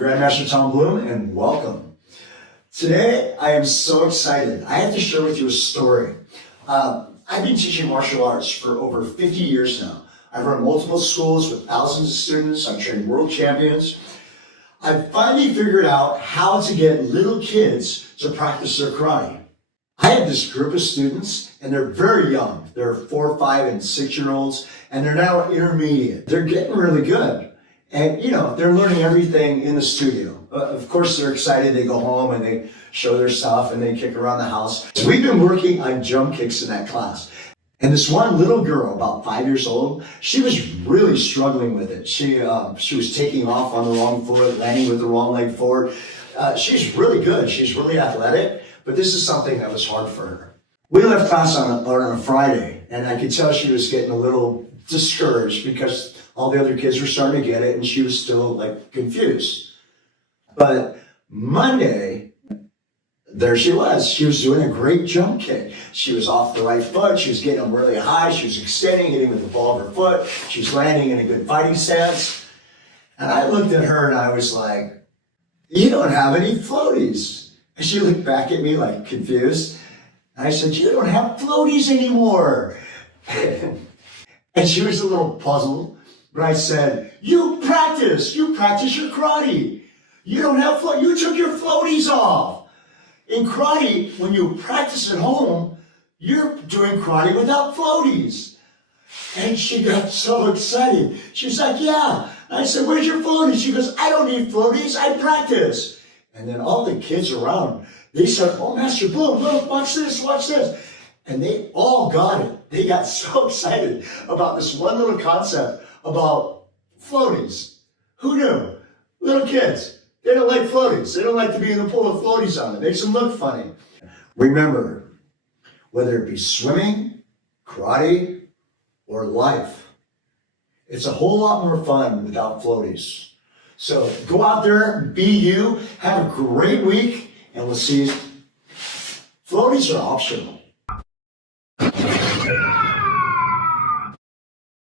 Grandmaster Tom and welcome. Today, I am so excited. I have to share with you a story. I've been teaching martial arts for over 50 years now. I've run multiple schools with thousands of students. I've trained world champions. I've finally figured out how to get little kids to practice their karate. I have this group of students, and they're very young. They're 4, 5, and 6-year-olds, and they're now intermediate. They're getting really good. And, they're learning everything in the studio. Of course, they're excited. They go home and they show their stuff and they kick around the house. So we've been working on jump kicks in that class. And this one little girl, about 5 years old, she was really struggling with it. She was taking off on the wrong foot, landing with the wrong leg forward. She's really good. She's really athletic. But this is something that was hard for her. We left class on a Friday, and I could tell she was getting a little discouraged because all the other kids were starting to get it, and she was still confused. But Monday, there she was. She was doing a great jump kick. She was off the right foot. She was getting them really high. She was extending, hitting with the ball of her foot. She was landing in a good fighting stance. And I looked at her and I was like, "You don't have any floaties." And she looked back at me confused. And I said, "You don't have floaties anymore." And she was a little puzzled. But I said, you practice your karate. You don't have you took your floaties off. In karate, when you practice at home, you're doing karate without floaties. And she got so excited. She was like, "Yeah." And I said, "Where's your floaties?" She goes, "I don't need floaties, I practice." And then all the kids around, they said, "Oh, Master Bloom, look, watch this, watch this." And they all got it. They got so excited about this one little concept about floaties. Who knew? Little kids. They don't like floaties. They don't like to be in the pool with floaties on. It makes them look funny. Remember, whether it be swimming, karate, or life, it's a whole lot more fun without floaties. So go out there, be you, have a great week, and we'll see you. Floaties are optional.